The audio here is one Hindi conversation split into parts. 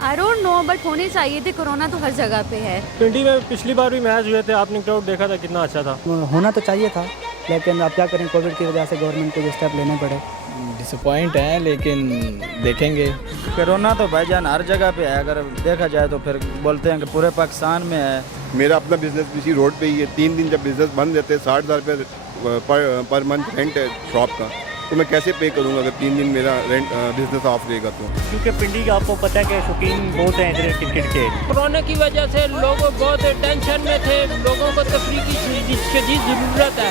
आई डोंट नो बट होने चाहिए थे, कोरोना तो हर जगह पे है। पिंडी में पिछली बार भी मैच हुए थे, आपने क्राउड देखा था कितना अच्छा था। होना तो चाहिए था, लेकिन अब क्या करें, कोविड की वजह से गवर्नमेंट को ये स्टेप लेने पड़े। डिसअपॉइंट है लेकिन देखेंगे। कोरोना तो भाईजान हर जगह पे है, अगर देखा जाए तो फिर बोलते हैं कि पूरे पाकिस्तान में है। मेरा अपना बिजनेस इसी रोड पे ही है। 3 दिन जब बिजनेस बंद रहते हैं, 60,000 रुपये पर मंथ रेंट है शॉप का, तो मैं कैसे पे करूँगा अगर 3 दिन मेरा रेंट बिजनेस ऑफ रहेगा तो। क्योंकि पिंडी का आपको पता है कि शौकीन बहुत हैं इधर क्रिकेट के। कोरोना की वजह से लोग बहुत टेंशन में थे, लोगों को तफरीह की शदीद ज़रूरत है।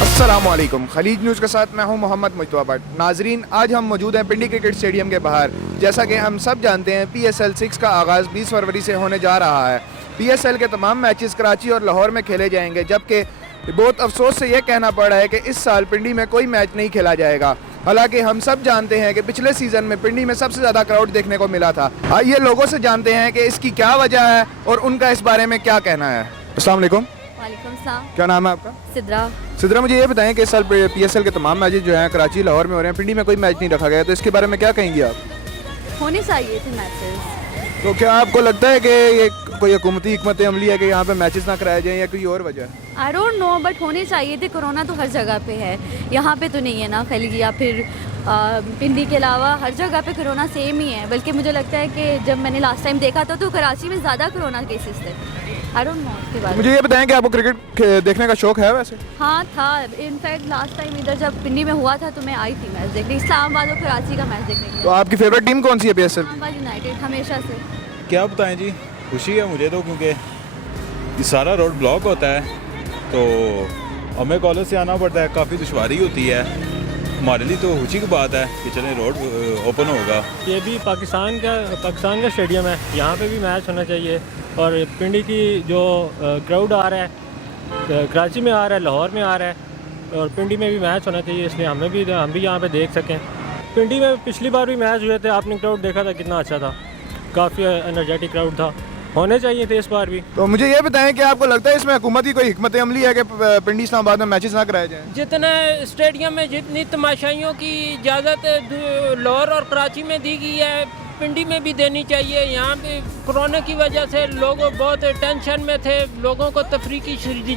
अस्सलामुअलैकुम, खलीज न्यूज़ के साथ मैं हूं मोहम्मद मुजतबा भट्ट। नाजरीन, आज हम मौजूद हैं पिंडी क्रिकेट स्टेडियम के बाहर। जैसा कि हम सब जानते हैं, PSL 6 का आगाज़ 20 फरवरी से होने जा रहा है। PSL के तमाम मैचेस कराची और लाहौर में खेले जाएंगे, जबकि बहुत अफसोस से ये कहना पड़ रहा है कि इस साल पिंडी में कोई मैच नहीं खेला जाएगा। हालांकि हम सब जानते हैं कि पिछले सीज़न में पिंडी में सबसे ज़्यादा क्राउड देखने को मिला था। आइए लोगों से जानते हैं कि इसकी क्या वजह है और उनका इस बारे में क्या कहना है। अस्सलाम वालेकुम। वालेकुम सलाम। क्या नाम है आपका? सिद्रा। मुझे ये बताएं कि इस साल PSL के तमाम मैचेस जो हैं कराची लाहौर में हो रहे हैं, पिंडी में कोई मैच नहीं रखा गया, तो इसके बारे में क्या कहेंगी आप? होने चाहिए थे मैचेस। तो क्या आपको लगता है कि ये कोई हुकूमती हिकमत अमली है कि यहाँ पे मैचेस ना कराए जाएं या कोई और वजह है? आई डोंट नो बट होने चाहिए थे, कोरोना तो हर जगह पे है, यहाँ पे तो नहीं है ना फैल गया। फिर पिंडी के अलावा हर जगह पे कोरोना सेम ही है, बल्कि मुझे लगता है कि जब मैंने लास्ट टाइम देखा था तो कराची में ज़्यादा कोरोना केसेस थे। आई डोंट नो उसके बारे में। मुझे ये बताएं कि आपको क्रिकेट देखने का शौक है वैसे? हाँ था, इनफैक्ट लास्ट टाइम इधर जब पिंडी में हुआ था तो मैं आई थी मैच देखने, इस्लामाबाद और कराची का मैच देखने के तो लिए। आपकी फेवरेट टीम कौन सी है PSL? इस्लामाबाद यूनाइटेड हमेशा से। क्या बताएं जी, खुशी है मुझे तो, क्योंकि ये सारा रोड ब्लॉक होता है तो हमें कॉलेज से आना पड़ता है, काफ़ी दुश्वारी होती है। हमारे लिए तो खुशी की बात है कि चलें रोड ओपन होगा। ये भी पाकिस्तान का स्टेडियम है, यहाँ पे भी मैच होना चाहिए। और पिंडी की जो क्राउड आ रहा है, कराची में आ रहा है, लाहौर में आ रहा है, और पिंडी में भी मैच होना चाहिए, इसलिए हम भी यहाँ पे देख सकें। पिंडी में पिछली बार भी मैच हुए थे, आपने क्राउड देखा था कितना अच्छा था, काफ़ी एनर्जेटिक क्राउड था। होने चाहिए थे इस बार भी। तो मुझे ये बताएं कि आपको लगता है इसमें हुकूमत की कोई हिकमत अमली है कि पिंडी इस्लामाबाद में मैचेस ना कराए जाएं? जितने स्टेडियम में जितनी तमाशाइयों की इजाज़त लाहौर और कराची में दी गई है, पिंडी में भी देनी चाहिए। यहाँ पे कोरोना की वजह से लोग बहुत टेंशन में थे, लोगों को तफरीह की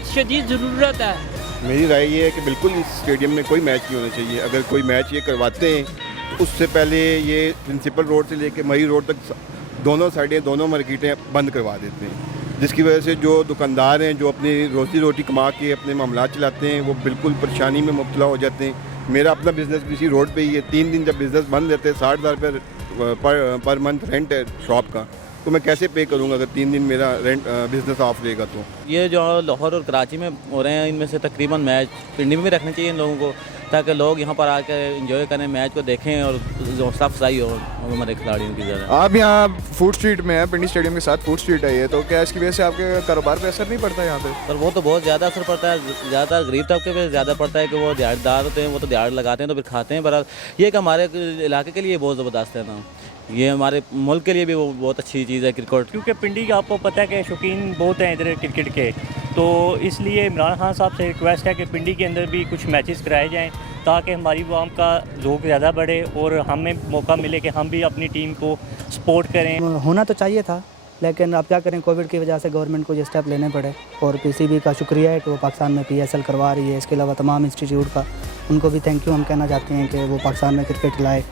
शदीद ज़रूरत है। मेरी राय ये है कि बिल्कुल इस स्टेडियम में कोई मैच नहीं होना चाहिए। अगर कोई मैच ये करवाते हैं तो उससे पहले ये प्रिंसिपल रोड से लेके मरी रोड तक दोनों साइडें, दोनों मार्केटें बंद करवा देते हैं, जिसकी वजह से जो दुकानदार हैं जो अपनी रोज़ी रोटी कमा के अपने मामला चलाते हैं वो बिल्कुल परेशानी में मुब्तला हो जाते हैं। मेरा अपना बिजनेस इसी रोड पे ही है। 3 दिन जब बिजनेस बंद रहते हैं, 60,000 रुपये पर मंथ रेंट है शॉप का, तो मैं कैसे पे करूँगा अगर 3 दिन मेरा रेंट बिजनेस ऑफ रहेगा तो। ये जो लाहौर और कराची में हो रहे हैं, इनमें से तकरीबन मैच पिंडी में भी रखने चाहिए इन लोगों को, ताकि लोग यहाँ पर आकर एंजॉय करें, मैच को देखें और हौसला अफजाई हो हमारे खिलाड़ियों की ज़रा। आप यहाँ फूड स्ट्रीट में है, पिंडी स्टेडियम के साथ फूड स्ट्रीट है ये, तो क्या इसकी वजह से आपके कारोबार पे असर नहीं पड़ता यहाँ पे? पर वो तो बहुत ज़्यादा असर पड़ता है, ज़्यादा गरीब तबके पे ज़्यादा पड़ता है कि वो दिहाड़ीदार होते हैं, वो तो दिहाड़ लगाते हैं तो फिर खाते हैं। पर ये कि हमारे इलाके के लिए बहुत ज़बरदस्त है ना, ये हमारे मुल्क के लिए भी वो बहुत अच्छी चीज़ है क्रिकेट। क्योंकि पिंडी का आपको पता है कि शौकीन बहुत हैं इधर क्रिकेट के, तो इसलिए इमरान खान साहब से रिक्वेस्ट है कि पिंडी के अंदर भी कुछ मैचेस कराए जाएं, ताकि हमारी आवाम का ज़ौक़ ज़्यादा बढ़े और हमें मौका मिले कि हम भी अपनी टीम को सपोर्ट करें। होना तो चाहिए था, लेकिन अब क्या करें, कोविड की वजह से गवर्नमेंट को ये स्टेप लेने पड़े। और PCB का शुक्रिया है कि वो पाकिस्तान में PSL करवा रही है। इसके अलावा तमाम इंस्टीट्यूट का उनको भी थैंक यू हम कहना चाहते हैं कि वो पाकिस्तान में क्रिकेट लाए।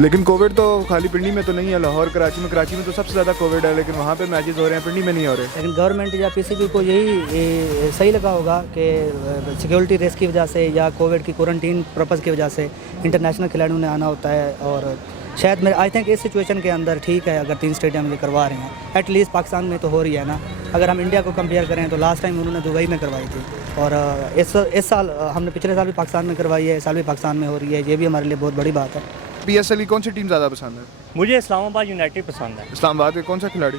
लेकिन कोविड तो खाली पिंडी में तो नहीं है, लाहौर कराची में तो सबसे ज़्यादा कोविड है, लेकिन वहाँ पे मैचेस हो रहे हैं, पिंडी में नहीं हो रहे। लेकिन गवर्नमेंट या PCB को यही सही लगा होगा कि सिक्योरिटी रिस्क की वजह से या कोविड की क्वारंटीन पर्पज़ की वजह से इंटरनेशनल खिलाड़ियों ने आना होता है, और शायद मेरे आई थिंक इस सिचुएशन के अंदर ठीक है अगर 3 स्टेडियम ये करवा रहे हैं। एटलीस्ट पाकिस्तान में तो हो रही है ना। अगर हम इंडिया को कंपेयर करें तो लास्ट टाइम उन्होंने दुबई में करवाई थी, और इस साल हमने पिछले साल भी पाकिस्तान में करवाई है, इस साल भी पाकिस्तान में हो रही है। ये भी हमारे लिए बहुत बड़ी बात है। PSL की कौन सी टीम ज़्यादा पसंद है? मुझे इस्लामाबाद यूनाइटेड पसंद है। इस्लामाबाद के कौन सा खिलाड़ी?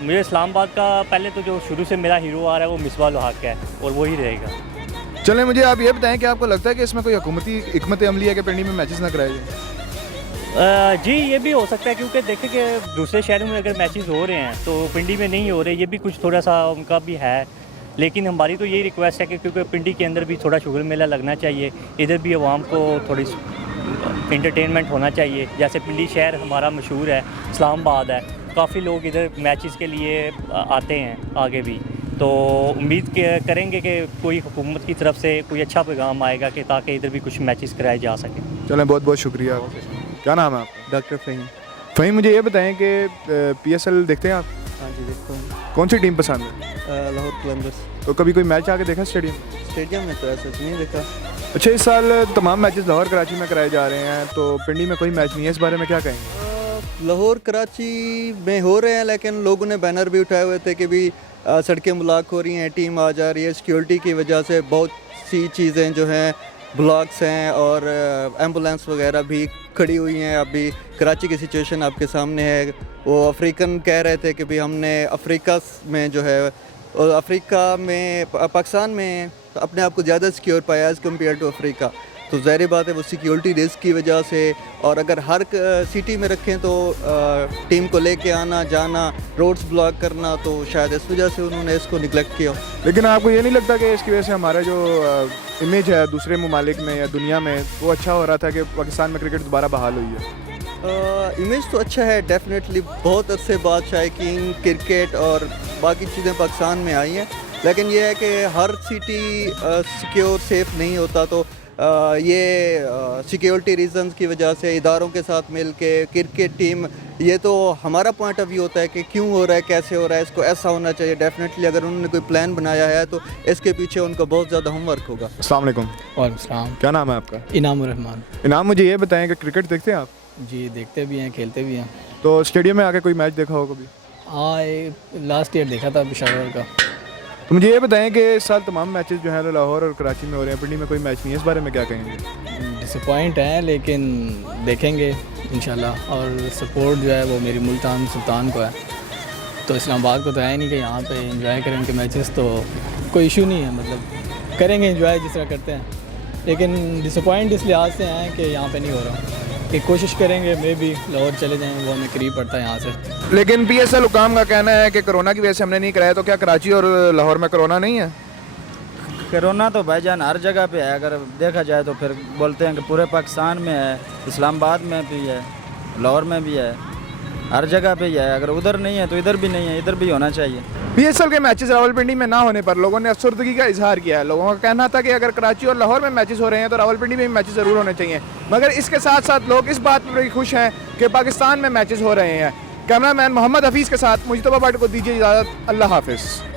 मुझे इस्लामाबाद का पहले तो जो शुरू से मेरा हीरो आ रहा है वो मिसबाह हक है, और वही रहेगा। चलें, मुझे आप ये बताएं कि आपको लगता है कि इसमें कोई हुकूमती हिकमत अमली है कि पिंडी में मैचेस ना कराए जाएं? जी ये भी हो सकता है, क्योंकि देखें कि दूसरे शहरों में अगर मैचेस हो रहे हैं तो पिंडी में नहीं हो रहे, ये भी कुछ थोड़ा सा उनका भी है। लेकिन हमारी तो यही रिक्वेस्ट है कि क्योंकि पिंडी के अंदर भी थोड़ा शुगर मेला लगना चाहिए, इधर भी आवाम को थोड़ी इंटरटेनमेंट होना चाहिए। जैसे पिंडी शहर हमारा मशहूर है, इस्लामाबाद है, काफ़ी लोग इधर मैचेस के लिए आते हैं आगे भी। तो उम्मीद करेंगे कि कोई हुकूमत की तरफ से कोई अच्छा पैगाम आएगा कि ताकि इधर भी कुछ मैचेस कराए जा सकें। चलें, बहुत बहुत शुक्रिया। क्या नाम है आपका? डॉक्टर फ़हीम। फ़हीम, मुझे ये बताएं कि PSL देखते हैं आप? हाँ जी, देखता हूँ। कौन सी टीम पसंद है? लाहौर कलंदर्स। तो कभी कोई मैच आके देखा स्टेडियम? स्टेडियम में तो ऐसा नहीं देखा। अच्छा, इस साल तमाम मैचेस लाहौर कराची में कराए जा रहे हैं, तो पिंडी में कोई मैच नहीं है, इस बारे में क्या कहेंगे? लाहौर कराची में हो रहे हैं, लेकिन लोगों ने बैनर भी उठाए हुए थे कि भी सड़कें ब्लॉक हो रही हैं, टीम आ जा रही है। सिक्योरिटी की वजह से बहुत सी चीज़ें जो हैं ब्लॉक्स हैं और एम्बुलेंस वगैरह भी खड़ी हुई हैं। अभी कराची की सिचुएशन आपके सामने है। वो अफ्रीकन कह रहे थे कि भी हमने अफ्रीका में जो है, अफ्रीका में पाकिस्तान में अपने आप को ज़्यादा सिक्योर पाया एज़ कम्पेयर टू अफ्रीका। तो ज़ाहिर बात है वो सिक्योरिटी रिस्क की वजह से, और अगर हर सिटी में रखें तो टीम को लेके आना जाना, रोड्स ब्लॉक करना, तो शायद इस वजह से उन्होंने इसको निगलेक्ट किया। लेकिन आपको ये नहीं लगता कि इसकी वजह से हमारा जो इमेज है दूसरे ममालिक में या दुनिया में वो अच्छा हो रहा था कि पाकिस्तान में क्रिकेट दोबारा बहाल हुई है? इमेज तो अच्छा है डेफिनेटली। बहुत अरसे बाद शायकीन क्रिकेट और बाकी चीज़ें पाकिस्तान में आई हैं, लेकिन ये है कि हर सिटी सिक्योर सेफ नहीं होता। तो ये सिक्योरिटी रीज़न्स की वजह से इदारों के साथ मिल के क्रिकेट टीम, ये तो हमारा पॉइंट ऑफ व्यू होता है कि क्यों हो रहा है, कैसे हो रहा है, इसको ऐसा होना चाहिए। डेफिनेटली अगर उन्होंने कोई प्लान बनाया है तो इसके पीछे उनका बहुत ज़्यादा होमवर्क होगा। अस्सलाम वालेकुम। वालेकुम सलाम। क्या नाम है आपका? इनामुर रहमान। इनाम, मुझे ये बताएं कि क्रिकेट देखते हैं आप? जी देखते भी हैं, खेलते भी हैं। तो स्टेडियम में आके कोई मैच देखा हो कभी? हाँ, लास्ट ईयर देखा था पेशावर का। तो मुझे ये बताएं कि इस साल तमाम मैचेस जो हैं लाहौर और कराची में हो रहे हैं, पिंडी में कोई मैच नहीं है, इस बारे में क्या कहेंगे? डिसअपॉइंट है, लेकिन देखेंगे इंशाल्लाह। और सपोर्ट जो है वो मेरी मुल्तान सुल्तान को है, तो इस्लामाबाद को तो है नहीं कि यहाँ पे एंजॉय करें उनके मैचेस। तो कोई इशू नहीं है, मतलब करेंगे एंजॉय जिस तरह करते हैं, लेकिन डिसअपॉइंट इस लिहाज से हैं कि यहाँ पे नहीं हो रहा। कि कोशिश करेंगे मे बी लाहौर चले जाएँ, वो हमें करीब पड़ता है यहाँ से। लेकिन PSL हुकाम का कहना है कि कोरोना की वजह से हमने नहीं कराया, तो क्या कराची और लाहौर में कोरोना नहीं है? कोरोना तो भाईजान हर जगह पे है। अगर देखा जाए तो फिर बोलते हैं कि पूरे पाकिस्तान में है, इस्लामाबाद में भी है, लाहौर में भी है, हर जगह पे ही है। अगर उधर नहीं है तो इधर भी नहीं है, इधर भी होना चाहिए। PSL के मैचेस रावलपिंडी में ना होने पर लोगों ने अफसरदगी का इजहार किया है। लोगों का कहना था कि अगर कराची और लाहौर में मैचेस हो रहे हैं तो रावलपिंडी में भी मैचेस ज़रूर होने चाहिए, मगर इसके साथ साथ लोग इस बात पर भी खुश हैं कि पाकिस्तान में मैचेस हो रहे हैं। कैमरामैन मोहम्मद हफीज़ के साथ मुजतबा भट्ट को दीजिए इजाज़त। अल्लाह हाफिज़।